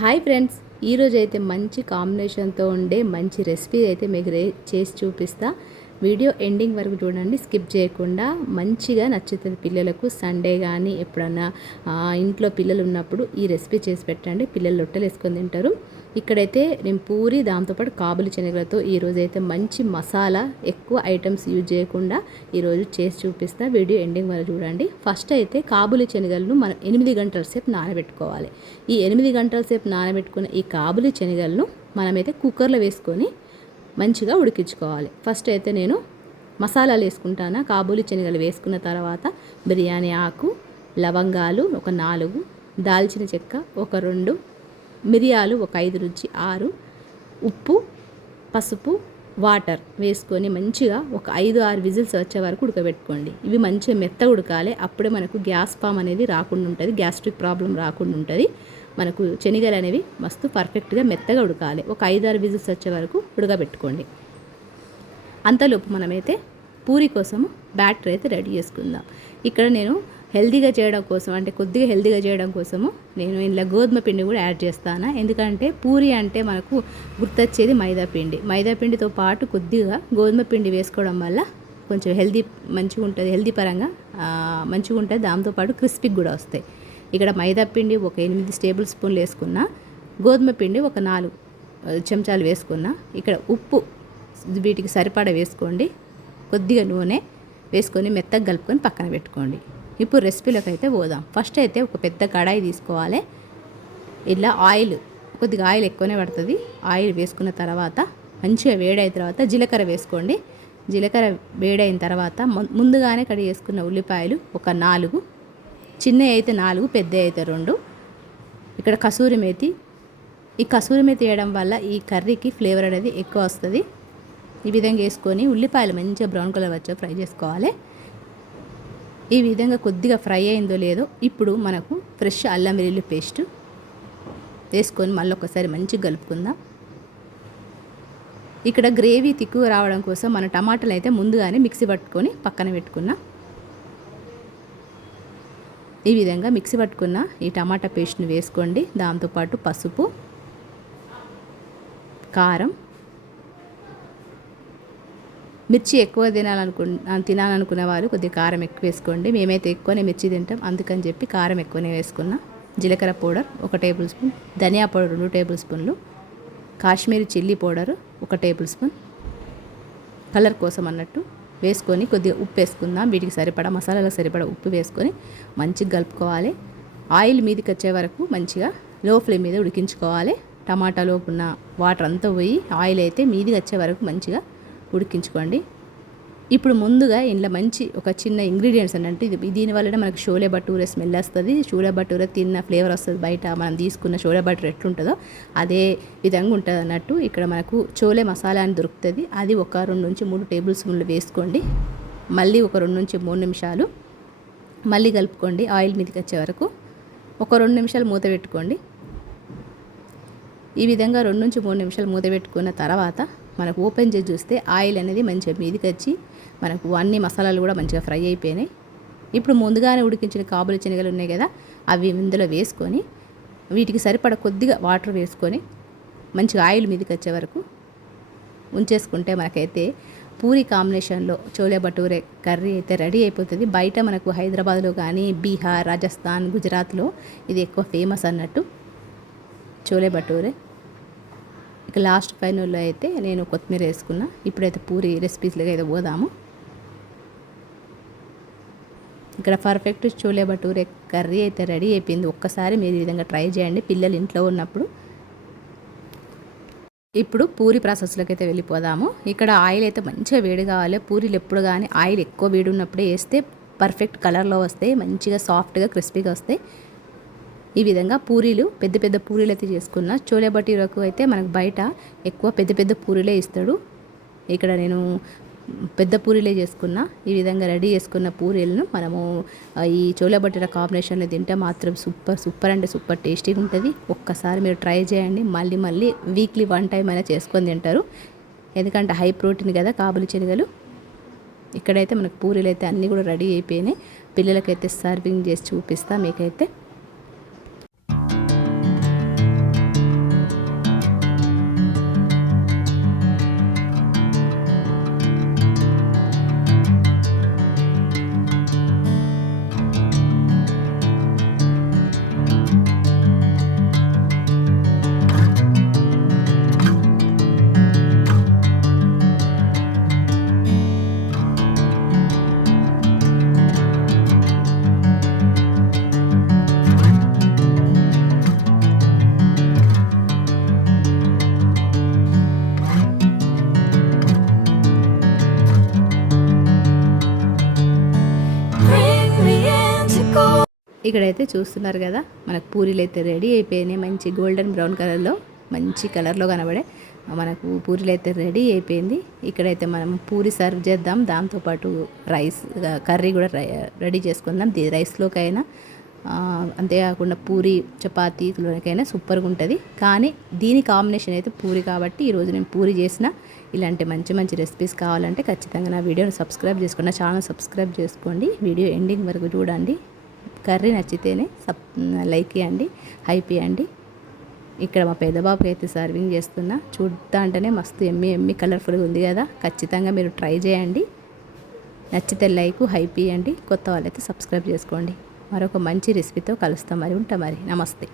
Hi friends, ఈరోజు అయితే మంచి కాంబినేషన్తో ఉండే మంచి రెసిపీ అయితే మీకు చేసి చూపిస్తా. వీడియో ఎండింగ్ వరకు చూడండి, స్కిప్ చేయకుండా. మంచిగా నచ్చుతుంది పిల్లలకు. సండే కానీ ఎప్పుడన్నా ఇంట్లో పిల్లలు ఉన్నప్పుడు ఈ రెసిపీ చేసి పెట్టండి, పిల్లలు లొట్టలు వేసుకొని తింటారు. ఇక్కడైతే నేను పూరి దాంతోపాటు కాబులి శనగలతో ఈరోజైతే మంచి మసాలా ఎక్కువ ఐటమ్స్ యూజ్ చేయకుండా ఈరోజు చేసి చూపిస్తా. వీడియో ఎండింగ్ వరకు చూడండి. ఫస్ట్ అయితే కాబులి శనగలను మనం 8 గంటల సేపు నానబెట్టుకోవాలి. ఈ 8 గంటల సేపు నానబెట్టుకున్న ఈ కాబులి శనగలను మనమైతే కుక్కర్లో వేసుకొని మంచిగా ఉడికించుకోవాలి. ఫస్ట్ అయితే నేను మసాలాలు వేసుకుంటాను. కాబూలి శనగలు వేసుకున్న తర్వాత బిర్యానీ ఆకు, లవంగాలు ఒక 4, దాల్చిన చెక్క ఒక 2, మిరియాలు ఒక 5 నుంచి 6, ఉప్పు, పసుపు, వాటర్ వేసుకొని మంచిగా ఒక 5-6 విజిల్స్ వచ్చే వరకు ఉడకబెట్టుకోండి. ఇవి మంచిగా మెత్తగా ఉడకాలి. అప్పుడే మనకు గ్యాస్ ఫామ్ అనేది రాకుండా ఉంటుంది, గ్యాస్ట్రిక్ ప్రాబ్లం రాకుండా ఉంటుంది. మనకు శనగలు అనేవి మస్తు పర్ఫెక్ట్గా మెత్తగా ఉడకాలి. ఒక 5-6 విజిల్స్ వచ్చే వరకు ఉడకబెట్టుకోండి. అంతలోపు మనమైతే పూరి కోసం బ్యాటర్ అయితే రెడీ చేసుకుందాం. ఇక్కడ నేను హెల్తీగా చేయడం కోసం, అంటే కొద్దిగా హెల్తీగా చేయడం కోసము నేను ఇందులో గోధుమ పిండి కూడా యాడ్ చేస్తాను. ఎందుకంటే పూరి అంటే మనకు గుర్తొచ్చేది మైదా పిండి. మైదా పిండితో పాటు కొద్దిగా గోధుమ పిండి వేసుకోవడం వల్ల కొంచెం హెల్తీ మంచిగా ఉంటుంది, హెల్తీ పరంగా మంచిగా ఉంటుంది. దాంతోపాటు క్రిస్పీగా కూడా వస్తాయి. ఇక్కడ మైదా పిండి ఒక 8 టేబుల్ స్పూన్లు వేసుకున్నా, గోధుమ పిండి ఒక 4 చెంచాలు వేసుకున్నా. ఇక్కడ ఉప్పు వీటికి సరిపడా వేసుకోండి. కొద్దిగా నూనె వేసుకొని మెత్తగా కలుపుకొని పక్కన పెట్టుకోండి. ఇప్పుడు రెసిపీలోకి అయితే పోదాం. ఫస్ట్ అయితే ఒక పెద్ద కడాయి తీసుకోవాలి. ఇలా కొద్దిగా ఆయిల్ ఎక్కువనే పడుతుంది. ఆయిల్ వేసుకున్న తర్వాత మంచిగా వేడైన తర్వాత జీలకర్ర వేసుకోండి. జీలకర్ర వేడైన తర్వాత ముందుగానే కడిగి వేసుకున్న ఉల్లిపాయలు ఒక 4, చిన్నవి అయితే 4, పెద్దవి అయితే 2. ఇక్కడ కసూరి మేతి. ఈ కసూరి మేతి వేయడం వల్ల ఈ కర్రీకి ఫ్లేవర్ అనేది ఎక్కువ వస్తుంది. ఈ విధంగా వేసుకొని ఉల్లిపాయలు మంచిగా బ్రౌన్ కలర్ వచ్చే ఫ్రై చేసుకోవాలి. ఈ విధంగా కొద్దిగా ఫ్రై అయిందో లేదో ఇప్పుడు మనకు ఫ్రెష్ అల్లం వెల్లుల్లి పేస్ట్ వేసుకొని మళ్ళీ ఒకసారి మంచిగా కలుపుకుందాం. ఇక్కడ గ్రేవీ తిక్కువ రావడం కోసం మన టమాటాలు అయితే ముందుగానే మిక్సీ పట్టుకొని పక్కన పెట్టుకున్నాం. ఈ విధంగా మిక్సీ పట్టుకున్న ఈ టమాటా పేస్ట్ని వేసుకోండి. దాంతోపాటు పసుపు, కారం, మిర్చి ఎక్కువ తినాలనుకునే వాళ్ళు కొద్దిగా కారం ఎక్కువ వేసుకోండి. మేమైతే ఎక్కువనే మిర్చి తింటాం, అందుకని చెప్పి కారం ఎక్కువనే వేసుకున్నా. జీలకర్ర పౌడర్ 1 టేబుల్ స్పూన్, ధనియా పౌడర్ 2 టేబుల్ స్పూన్లు, Kashmiri chilli powder 1 table spoon, colour కోసం అన్నట్టు వేసుకొని కొద్దిగా ఉప్పు వేసుకుందాం. వీటికి సరిపడా మసాలాలకు సరిపడా ఉప్పు వేసుకొని మంచిగా కలుపుకోవాలి. ఆయిల్ మీదకి వచ్చే వరకు మంచిగా లో ఫ్లేమ్ మీద ఉడికించుకోవాలి. టమాటాలో ఉన్న వాటర్ అంతా పోయి ఆయిల్ అయితే మీదికి వచ్చే వరకు మంచిగా ఉడికించుకోండి. ఇప్పుడు ముందుగా ఇంట్లో మంచి ఒక చిన్న ఇంగ్రీడియంట్స్ అన్నట్టు దీనివల్లనే మనకు షోలే భటూరే స్మెల్ వస్తుంది. షోలే భటూరే తిన్న ఫ్లేవర్ వస్తుంది. బయట మనం తీసుకున్న షోలే భటూరే ఎట్లుంటుందో అదే విధంగా ఉంటుంది అన్నట్టు. ఇక్కడ మనకు చోలే మసాలా అని దొరుకుతుంది. అది ఒక 2 నుంచి 3 టేబుల్ స్పూన్లు వేసుకోండి. మళ్ళీ ఒక 2 నుంచి 3 నిమిషాలు మళ్ళీ కలుపుకోండి. ఆయిల్ మీదకి వచ్చే వరకు ఒక 2 నిమిషాలు మూత పెట్టుకోండి. ఈ విధంగా 2 నుంచి 3 నిమిషాలు మూత పెట్టుకున్న తర్వాత మనకు ఓపెన్ చేసి చూస్తే ఆయిల్ అనేది మంచిగా మీదకి వచ్చి మనకు అన్ని మసాలాలు కూడా మంచిగా ఫ్రై అయిపోయినాయి. ఇప్పుడు ముందుగానే ఉడికించిన కాబూలి శనగలు ఉన్నాయి కదా, అవి ఇందులో వేసుకొని వీటికి సరిపడ కొద్దిగా వాటర్ వేసుకొని మంచిగా ఆయిల్ మీదకి వచ్చే వరకు ఉంచేసుకుంటే మనకైతే పూరి కాంబినేషన్లో చోలే భటూరే కర్రీ అయితే రెడీ అయిపోతుంది. బయట మనకు హైదరాబాద్లో కానీ బీహార్, రాజస్థాన్, గుజరాత్లో ఇది ఎక్కువ ఫేమస్ అన్నట్టు చోలే భటూరే. ఇక లాస్ట్ ఫైనల్లో అయితే నేను కొత్తిమీర వేసుకున్నా. ఇప్పుడైతే పూరి రెసిపీస్లోకి అయితే పోదాము. ఇక్కడ పర్ఫెక్ట్ చోలే భటూరే కర్రీ అయితే రెడీ అయిపోయింది. ఒక్కసారి మీరు ఈ విధంగా ట్రై చేయండి పిల్లలు ఇంట్లో ఉన్నప్పుడు. ఇప్పుడు పూరి ప్రాసెస్లోకి అయితే వెళ్ళిపోదాము. ఇక్కడ ఆయిల్ అయితే మంచిగా వేడి కావాలి. పూరీలు ఎప్పుడు కానీ ఆయిల్ ఎక్కువ వేడి ఉన్నప్పుడే వేస్తే పర్ఫెక్ట్ కలర్లో వస్తాయి, మంచిగా సాఫ్ట్గా క్రిస్పీగా వస్తాయి. ఈ విధంగా పూరీలు పెద్ద పెద్ద పూరీలు అయితే చేసుకున్నా. చోలే భటూరేకు అయితే మనకు బయట ఎక్కువ పెద్ద పెద్ద పూరీలే ఇస్తాడు. ఇక్కడ నేను పెద్ద పూరీలే చేసుకున్నా. ఈ విధంగా రెడీ చేసుకున్న పూరీలను మనము ఈ చోలే భటూరే కాంబినేషన్లో తింటే మాత్రం సూపర్ అంటే సూపర్ టేస్టీగా ఉంటుంది. ఒక్కసారి మీరు ట్రై చేయండి. మళ్ళీ వీక్లీ 1 టైం అయినా చేసుకొని తింటారు. ఎందుకంటే హై ప్రోటీన్ కదా కాబూలి శనగలు. ఇక్కడైతే మనకు పూరీలు అయితే అన్నీ కూడా రెడీ అయిపోయినాయి. పిల్లలకైతే సర్వింగ్ చేసి చూపిస్తా మీకైతే. ఇక్కడైతే చూస్తున్నారు కదా, మనకు పూరీలు అయితే రెడీ అయిపోయినాయి. మంచి గోల్డెన్ బ్రౌన్ కలర్లో మంచి కలర్లో కనబడే మనకు పూరీలు అయితే రెడీ అయిపోయింది. ఇక్కడైతే మనం పూరి సర్వ్ చేద్దాం, దాంతోపాటు రైస్ కర్రీ కూడా రెడీ చేసుకుందాం. రైస్లోకైనా అంతేకాకుండా పూరి చపాతీలోకైనా సూపర్గా ఉంటుంది. కానీ దీని కాంబినేషన్ అయితే పూరి కాబట్టి ఈరోజు నేను పూరి చేసిన. ఇలాంటి మంచి మంచి రెసిపీస్ కావాలంటే ఖచ్చితంగా నా వీడియోని సబ్స్క్రైబ్ చేసుకోండి, నా ఛానల్ సబ్స్క్రైబ్ చేసుకోండి. వీడియో ఎండింగ్ వరకు చూడండి. కర్రీ నచ్చితేనే లైక్ ఇవ్వండి, హైప్ ఇవ్వండి. ఇక్కడ మా పెద్ద బాబుకి అయితే సర్వింగ్ చేస్తున్నా. చూద్దా అంటేనే మస్తు ఎమ్మి కలర్ఫుల్గా ఉంది కదా. ఖచ్చితంగా మీరు ట్రై చేయండి. నచ్చితే లైక్ హైప్ ఇవ్వండి. కొత్త వాళ్ళైతే సబ్స్క్రైబ్ చేసుకోండి. మరొక మంచి రెసిపీతో కలుస్తాం. మరి ఉంటా మరి. నమస్తే.